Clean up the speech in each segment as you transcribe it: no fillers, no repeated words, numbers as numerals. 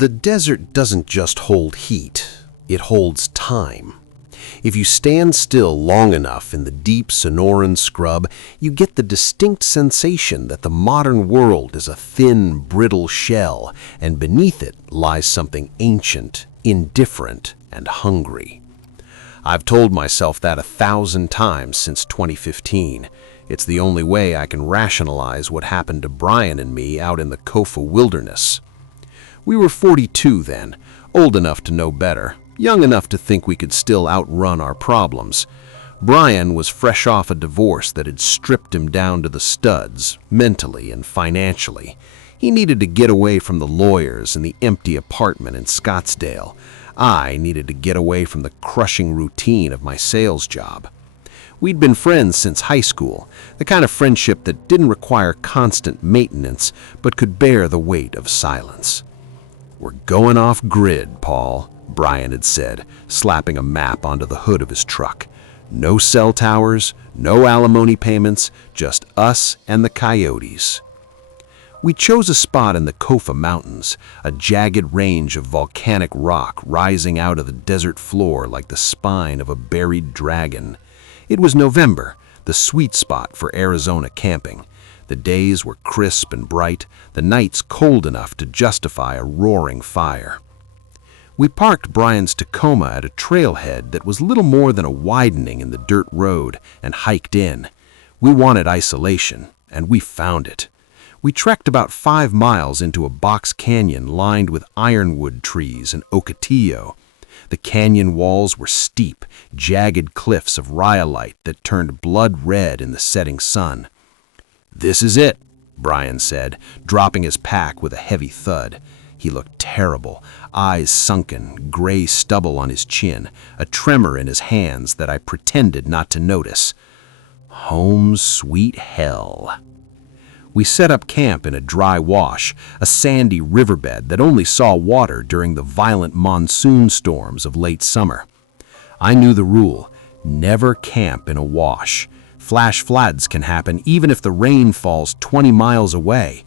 The desert doesn't just hold heat, it holds time. If you stand still long enough in the deep Sonoran scrub, you get the distinct sensation that the modern world is a thin, brittle shell, and beneath it lies something ancient, indifferent, and hungry. I've told myself that 1,000 times since 2015. It's the only way I can rationalize what happened to Brian and me out in the Kofa wilderness. We were 42 then, old enough to know better, young enough to think we could still outrun our problems. Brian was fresh off a divorce that had stripped him down to the studs, mentally and financially. He needed to get away from the lawyers and the empty apartment in Scottsdale. I needed to get away from the crushing routine of my sales job. We'd been friends since high school, the kind of friendship that didn't require constant maintenance but could bear the weight of silence. "We're going off grid, Paul," Brian had said, slapping a map onto the hood of his truck. "No cell towers, no alimony payments, just us and the coyotes." We chose a spot in the Kofa Mountains, a jagged range of volcanic rock rising out of the desert floor like the spine of a buried dragon. It was November, the sweet spot for Arizona camping. The days were crisp and bright, the nights cold enough to justify a roaring fire. We parked Brian's Tacoma at a trailhead that was little more than a widening in the dirt road and hiked in. We wanted isolation, and we found it. We trekked about 5 miles into a box canyon lined with ironwood trees and ocotillo. The canyon walls were steep, jagged cliffs of rhyolite that turned blood red in the setting sun. "This is it," Brian said, dropping his pack with a heavy thud. He looked terrible, eyes sunken, gray stubble on his chin, a tremor in his hands that I pretended not to notice. Home sweet hell. We set up camp in a dry wash, a sandy riverbed that only saw water during the violent monsoon storms of late summer. I knew the rule: never camp in a wash. Flash floods can happen even if the rain falls 20 miles away.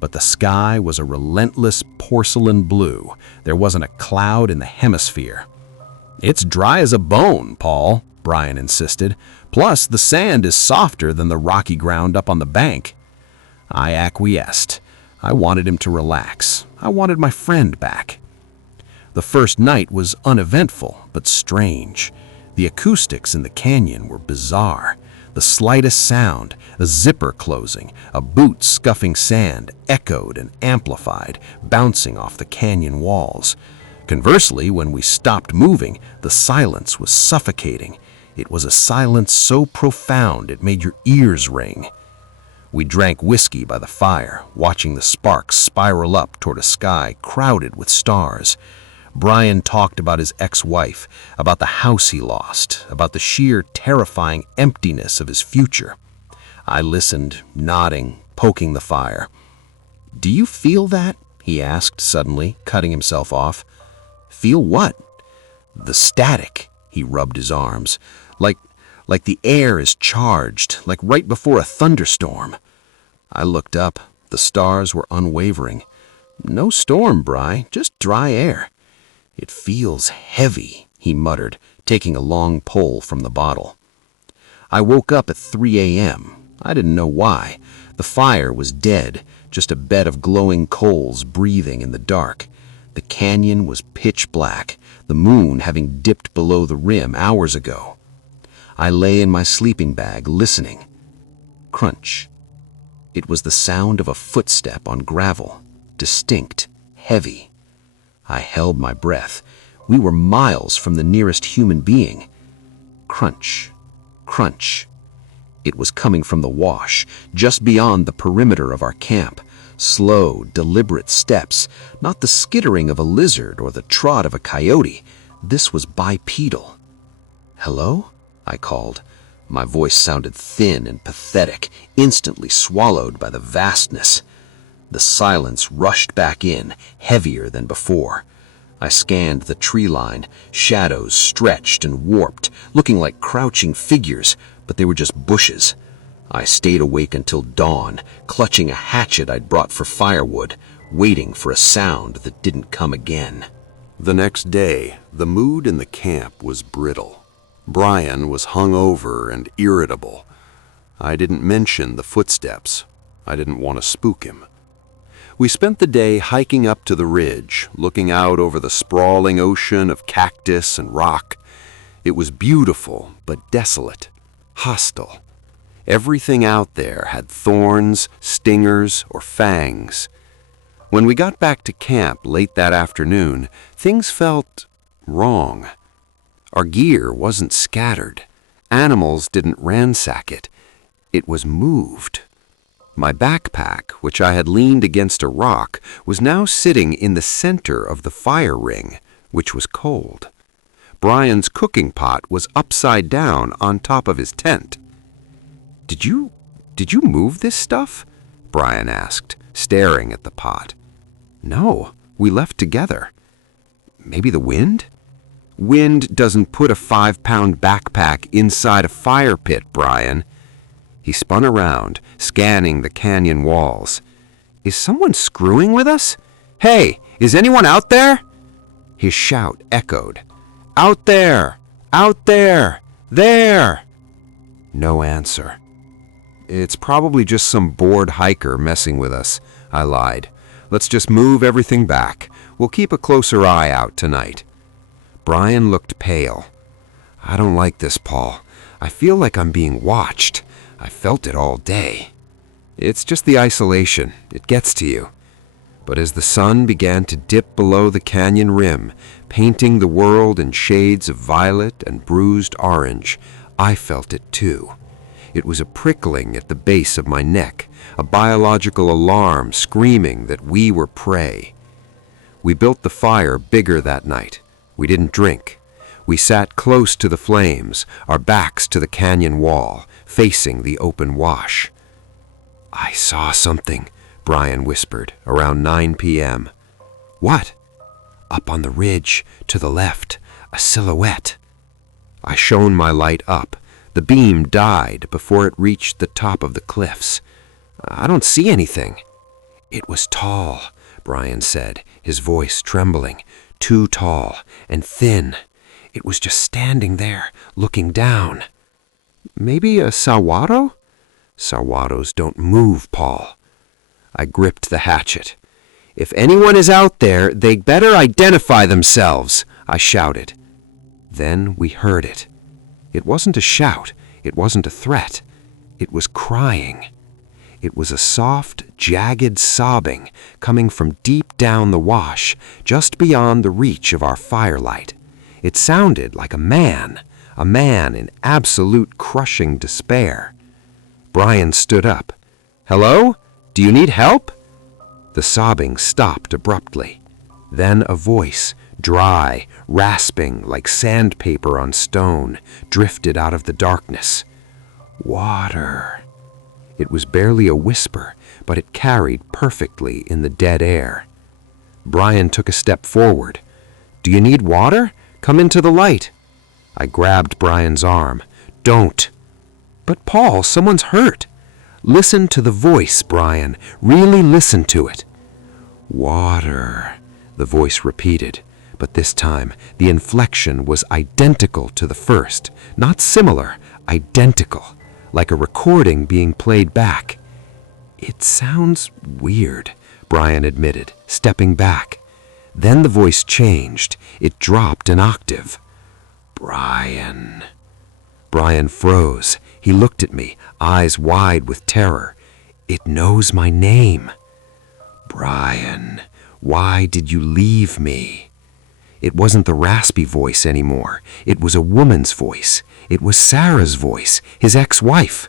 But the sky was a relentless porcelain blue. There wasn't a cloud in the hemisphere. "It's dry as a bone, Paul," Brian insisted. "Plus, the sand is softer than the rocky ground up on the bank." I acquiesced. I wanted him to relax. I wanted my friend back. The first night was uneventful, but strange. The acoustics in the canyon were bizarre. The slightest sound, a zipper closing, a boot scuffing sand, echoed and amplified, bouncing off the canyon walls. Conversely, when we stopped moving, the silence was suffocating. It was a silence so profound it made your ears ring. We drank whiskey by the fire, watching the sparks spiral up toward a sky crowded with stars. Brian talked about his ex-wife, about the house he lost, about the sheer terrifying emptiness of his future. I listened, nodding, poking the fire. "Do you feel that?" he asked suddenly, cutting himself off. "Feel what?" "The static," he rubbed his arms. Like the air is charged, like right before a thunderstorm." I looked up. The stars were unwavering. "No storm, Bri, just dry air." "It feels heavy," he muttered, taking a long pull from the bottle. I woke up at 3 a.m. I didn't know why. The fire was dead, just a bed of glowing coals breathing in the dark. The canyon was pitch black, the moon having dipped below the rim hours ago. I lay in my sleeping bag, listening. Crunch. It was the sound of a footstep on gravel, distinct, heavy. I held my breath. We were miles from the nearest human being. Crunch, crunch. It was coming from the wash, just beyond the perimeter of our camp. Slow, deliberate steps, not the skittering of a lizard or the trot of a coyote. This was bipedal. "Hello?" I called. My voice sounded thin and pathetic, instantly swallowed by the vastness. The silence rushed back in, heavier than before. I scanned the tree line, shadows stretched and warped, looking like crouching figures, but they were just bushes. I stayed awake until dawn, clutching a hatchet I'd brought for firewood, waiting for a sound that didn't come again. The next day, the mood in the camp was brittle. Brian was hungover and irritable. I didn't mention the footsteps. I didn't want to spook him. We spent the day hiking up to the ridge, looking out over the sprawling ocean of cactus and rock. It was beautiful, but desolate, hostile. Everything out there had thorns, stingers, or fangs. When we got back to camp late that afternoon, things felt wrong. Our gear wasn't scattered. Animals didn't ransack it. It was moved. My backpack, which I had leaned against a rock, was now sitting in the center of the fire ring, which was cold. Brian's cooking pot was upside down on top of his tent. Did you move this stuff?" Brian asked, staring at the pot. "No, we left together." "Maybe the wind?" "Wind doesn't put a 5-pound backpack inside a fire pit, Brian." He spun around, scanning the canyon walls. "Is someone screwing with us? Hey, is anyone out there?" His shout echoed. "Out there! Out there! There!" No answer. "It's probably just some bored hiker messing with us," I lied. "Let's just move everything back. We'll keep a closer eye out tonight." Brian looked pale. "I don't like this, Paul. I feel like I'm being watched. I felt it all day." "It's just the isolation. It gets to you." But as the sun began to dip below the canyon rim, painting the world in shades of violet and bruised orange, I felt it too. It was a prickling at the base of my neck, a biological alarm screaming that we were prey. We built the fire bigger that night. We didn't drink. We sat close to the flames, our backs to the canyon wall, facing the open wash. "I saw something," Brian whispered, around 9 p.m. "What?" "Up on the ridge, to the left, a silhouette." I shone my light up. The beam died before it reached the top of the cliffs. "I don't see anything." "It was tall," Brian said, his voice trembling. "Too tall and thin. It was just standing there, looking down." "Maybe a saguaro?" "Saguaros don't move, Paul." I gripped the hatchet. "If anyone is out there, they'd better identify themselves," I shouted. Then we heard it. It wasn't a shout. It wasn't a threat. It was crying. It was a soft, jagged sobbing coming from deep down the wash, just beyond the reach of our firelight. It sounded like a man in absolute crushing despair. Brian stood up. "Hello? Do you need help?" The sobbing stopped abruptly. Then a voice, dry, rasping like sandpaper on stone, drifted out of the darkness. "Water." It was barely a whisper, but it carried perfectly in the dead air. Brian took a step forward. "Do you need water? Come into the light." I grabbed Brian's arm. "Don't." "But Paul, someone's hurt." "Listen to the voice, Brian. Really listen to it." "Water," the voice repeated, but this time the inflection was identical to the first. Not similar, identical, like a recording being played back. "It sounds weird," Brian admitted, stepping back. Then the voice changed. It dropped an octave. "Brian." Brian froze. He looked at me, eyes wide with terror. "It knows my name." "Brian, why did you leave me?" It wasn't the raspy voice anymore. It was a woman's voice. It was Sarah's voice, his ex-wife.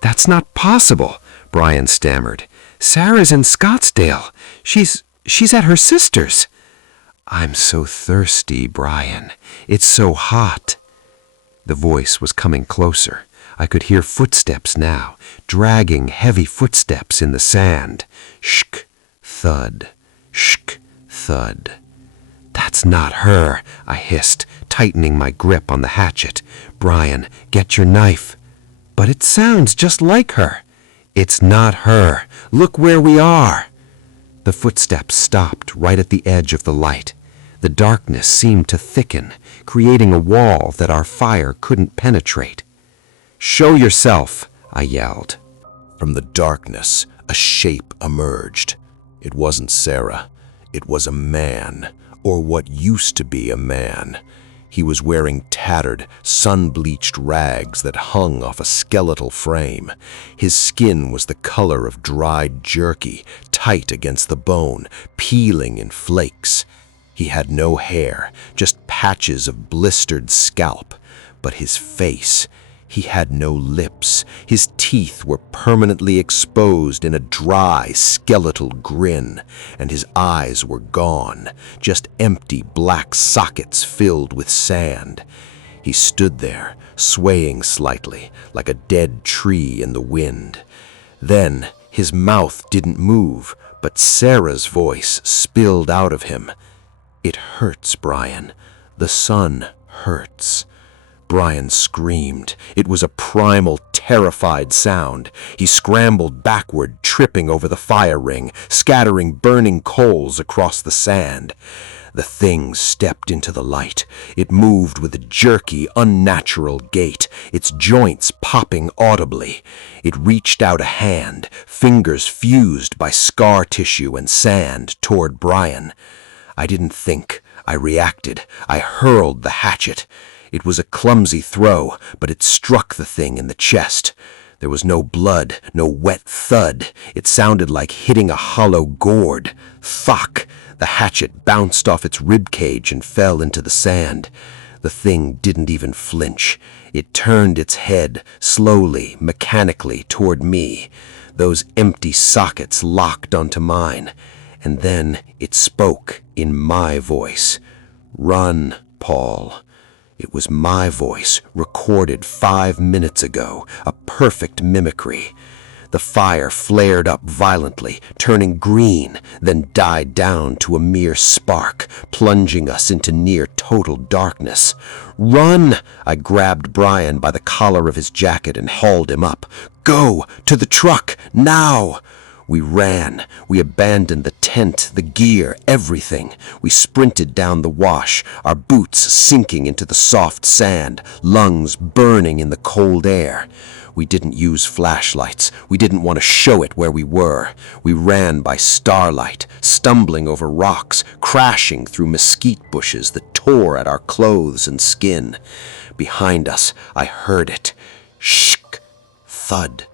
"That's not possible," Brian stammered. "Sarah's in Scottsdale. She's at her sister's." "I'm so thirsty, Brian. It's so hot." The voice was coming closer. I could hear footsteps now, dragging heavy footsteps in the sand. Shk, thud, shk, thud. "That's not her," I hissed, tightening my grip on the hatchet. "Brian, get your knife." "But it sounds just like her." "It's not her. Look where we are." The footsteps stopped right at the edge of the light. The darkness seemed to thicken, creating a wall that our fire couldn't penetrate. "Show yourself," I yelled. From the darkness, a shape emerged. It wasn't Sarah. It was a man, or what used to be a man. He was wearing tattered, sun-bleached rags that hung off a skeletal frame. His skin was the color of dried jerky, tight against the bone, peeling in flakes. He had no hair, just patches of blistered scalp. But his face, he had no lips. His teeth were permanently exposed in a dry, skeletal grin, and his eyes were gone, just empty black sockets filled with sand. He stood there, swaying slightly, like a dead tree in the wind. Then his mouth didn't move, but Sarah's voice spilled out of him. "It hurts, Brian. The sun hurts." Brian screamed. It was a primal, terrified sound. He scrambled backward, tripping over the fire ring, scattering burning coals across the sand. The thing stepped into the light. It moved with a jerky, unnatural gait, its joints popping audibly. It reached out a hand, fingers fused by scar tissue and sand, toward Brian. I didn't think. I reacted. I hurled the hatchet. It was a clumsy throw, but it struck the thing in the chest. There was no blood, no wet thud. It sounded like hitting a hollow gourd. Thock! The hatchet bounced off its ribcage and fell into the sand. The thing didn't even flinch. It turned its head, slowly, mechanically, toward me. Those empty sockets locked onto mine. And then it spoke in my voice. "Run, Paul." It was my voice, recorded 5 minutes ago, a perfect mimicry. The fire flared up violently, turning green, then died down to a mere spark, plunging us into near-total darkness. "Run!" I grabbed Brian by the collar of his jacket and hauled him up. "Go! To the truck! Now!" We ran. We abandoned the tent, the gear, everything. We sprinted down the wash, our boots sinking into the soft sand, lungs burning in the cold air. We didn't use flashlights. We didn't want to show it where we were. We ran by starlight, stumbling over rocks, crashing through mesquite bushes that tore at our clothes and skin. Behind us, I heard it. Shk! Thud!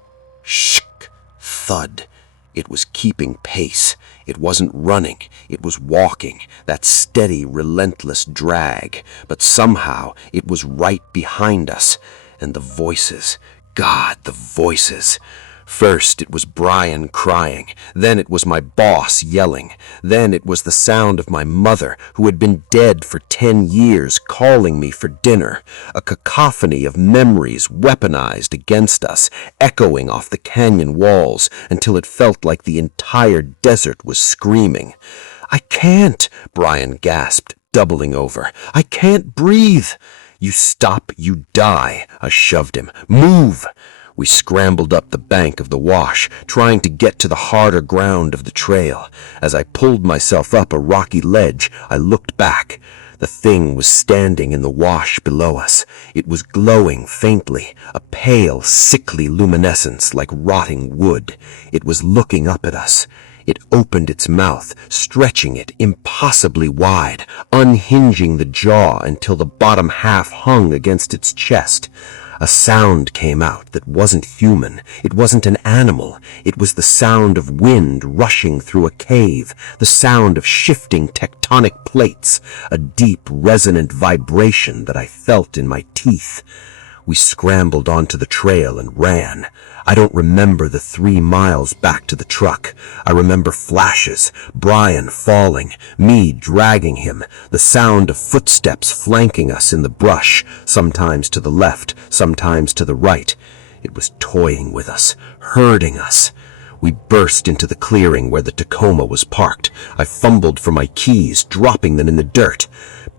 Shk! Thud! It was keeping pace. It wasn't running. It was walking, that steady, relentless drag. But somehow it was right behind us. And the voices, God, the voices. First it was Brian crying. Then it was my boss yelling. Then it was the sound of my mother, who had been dead for 10 years, calling me for dinner. A cacophony of memories weaponized against us, echoing off the canyon walls until it felt like the entire desert was screaming. "I can't," Brian gasped, doubling over. "I can't breathe." "You stop, you die," I shoved him. "Move!" We scrambled up the bank of the wash, trying to get to the harder ground of the trail. As I pulled myself up a rocky ledge, I looked back. The thing was standing in the wash below us. It was glowing faintly, a pale, sickly luminescence like rotting wood. It was looking up at us. It opened its mouth, stretching it impossibly wide, unhinging the jaw until the bottom half hung against its chest. A sound came out that wasn't human. It wasn't an animal. It was the sound of wind rushing through a cave, the sound of shifting tectonic plates, a deep, resonant vibration that I felt in my teeth. We scrambled onto the trail and ran. I don't remember the 3 miles back to the truck. I remember flashes, Brian falling, me dragging him, the sound of footsteps flanking us in the brush, sometimes to the left, sometimes to the right. It was toying with us, herding us. We burst into the clearing where the Tacoma was parked. I fumbled for my keys, dropping them in the dirt.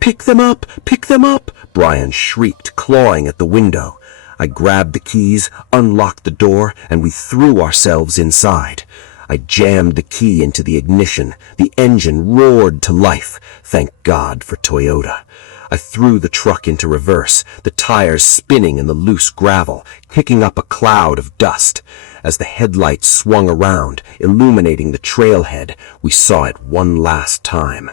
"Pick them up! Pick them up!" Brian shrieked, clawing at the window. I grabbed the keys, unlocked the door, and we threw ourselves inside. I jammed the key into the ignition. The engine roared to life. Thank God for Toyota. I threw the truck into reverse, the tires spinning in the loose gravel, kicking up a cloud of dust. As the headlights swung around, illuminating the trailhead, we saw it one last time.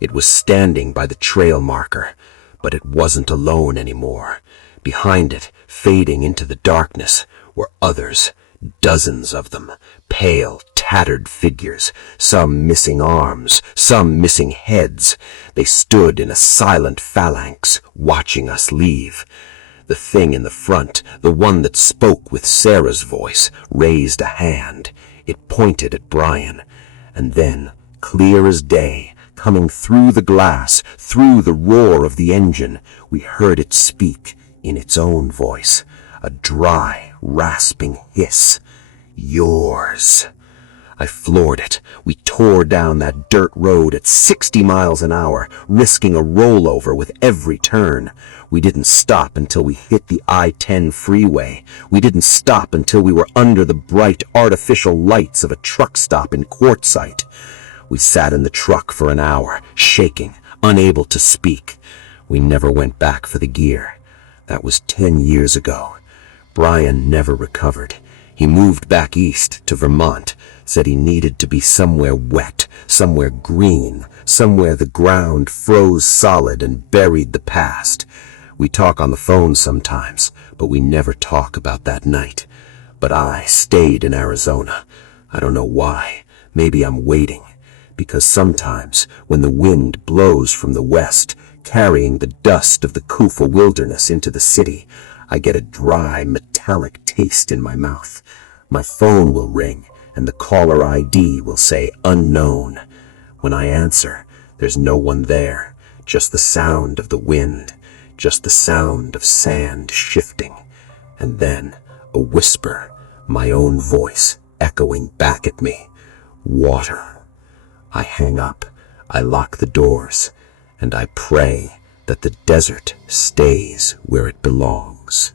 It was standing by the trail marker, but it wasn't alone anymore. Behind it, fading into the darkness, were others, dozens of them, pale, tattered figures, some missing arms, some missing heads. They stood in a silent phalanx, watching us leave. The thing in the front, the one that spoke with Sarah's voice, raised a hand. It pointed at Brian, and then, clear as day, coming through the glass, through the roar of the engine, we heard it speak in its own voice, a dry, rasping hiss. Yours. I floored it. We tore down that dirt road at 60 miles an hour, risking a rollover with every turn. We didn't stop until we hit the I-10 freeway. We didn't stop until we were under the bright artificial lights of a truck stop in Quartzsite. We sat in the truck for an hour, shaking, unable to speak. We never went back for the gear. That was 10 years ago. Brian never recovered. He moved back east to Vermont, said he needed to be somewhere wet, somewhere green, somewhere the ground froze solid and buried the past. We talk on the phone sometimes, but we never talk about that night. But I stayed in Arizona. I don't know why. Maybe I'm waiting. Because sometimes, when the wind blows from the west, carrying the dust of the Kufa wilderness into the city, I get a dry, metallic taste in my mouth. My phone will ring, and the caller ID will say unknown. When I answer, there's no one there, just the sound of the wind, just the sound of sand shifting, and then a whisper, my own voice echoing back at me. Water. I hang up, I lock the doors, and I pray that the desert stays where it belongs.